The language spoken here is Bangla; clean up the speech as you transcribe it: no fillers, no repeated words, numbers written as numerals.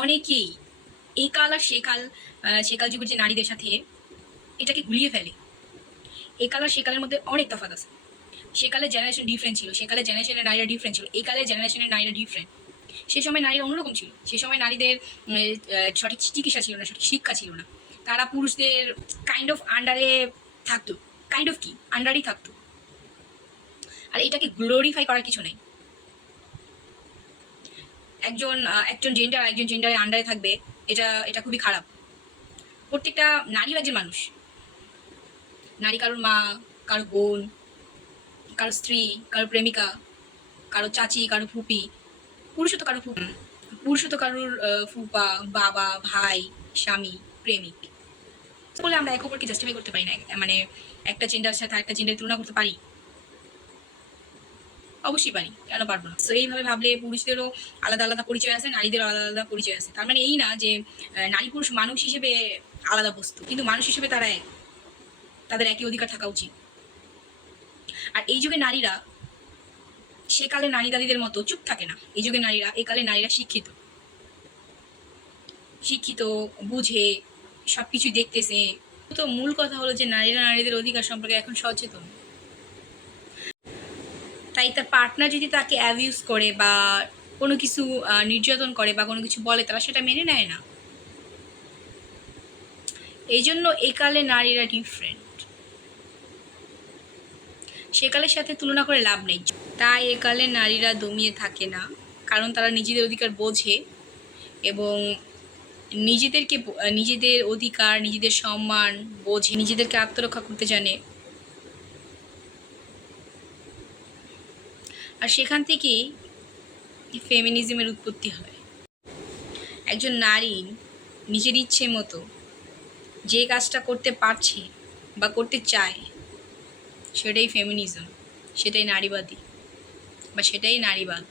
অনেকেই এই কাল আর সেকাল যুগের যে নারীদের সাথে এটাকে গুলিয়ে ফেলে। এই কাল আর সেকালের মধ্যে অনেক তফাৎ আছে। সেকালের জেনারেশন ডিফারেন্ট ছিল, সেকালের জেনারেশনের নারীরা ডিফারেন্ট ছিল, এই কালের জেনারেশনের নারীরা ডিফারেন্ট। সে সময় নারীরা অন্যরকম ছিল। সে সময় নারীদের সঠিক চিকিৎসা ছিল না, সঠিক শিক্ষা ছিল না। তারা পুরুষদের কাইন্ড অফ আন্ডারে থাকতো। কাইন্ড অফ কি আন্ডারই থাকতো। আর এটাকে গ্লোরিফাই করার কিছু নেই। একজন জেন্ডারের আন্ডারে থাকবে, এটা এটা খুবই খারাপ। প্রত্যেকটা নারীও একজন মানুষ। নারী কারোর মা, কারো বোন, কারো স্ত্রী, কারো প্রেমিকা, কারো চাচি, কারো ফুপি। পুরুষও তো কারো ফুপি, পুরুষও তো কারোর ফুপা, বাবা, ভাই, স্বামী, প্রেমিক। বলে আমরা এক অপরকে জাস্টিফাই করতে পারি না, মানে একটা জেন্ডারের সাথে একটা জেন্ডারের তুলনা করতে পারি? অবশ্যই পারি, কেন পারবো না? তো এইভাবে ভাবলে পুরুষদেরও আলাদা আলাদা পরিচয় আছে, নারীদেরও আলাদা আলাদা পরিচয় আছে। তার মানে এই না যে নারী পুরুষ মানুষ হিসেবে আলাদা বস্তু, কিন্তু মানুষ হিসেবে তারা এক, তাদের একই অধিকার থাকা উচিত। আর এই যুগে নারীরা সেকালে নারী দাদিদের মতো চুপ থাকে না। এই যুগে নারীরা, এই কালে নারীরা শিক্ষিত, শিক্ষিত, বুঝে সবকিছু দেখতেছে। তো মূল কথা হলো যে নারীরা নারীদের অধিকার সম্পর্কে এখন সচেতন। তাই তার পার্টনার যদি তাকে অ্যাবিউজ করে বা কোনো কিছু নির্যাতন করে বা কোনো কিছু বলে, তারা সেটা মেনে নেয় না। এই জন্য এই কালে নারীরা ডিফারেন্ট, সেকালের সাথে তুলনা করে লাভ নেই। তাই একালে নারীরা দমিয়ে থাকে না, কারণ তারা নিজেদের অধিকার বোঝে এবং নিজেদের অধিকার, নিজেদের সম্মান বোঝে, নিজেদেরকে আত্মরক্ষা করতে জানে। আর সেখান থেকেই ফেমিনিজমের উৎপত্তি হয়। একজন নারী নিজের ইচ্ছে মতো যে কাজটা করতে পারছে বা করতে চায়, সেটাই ফেমিনিজম, সেটাই নারীবাদী বা সেটাই নারীবাদ।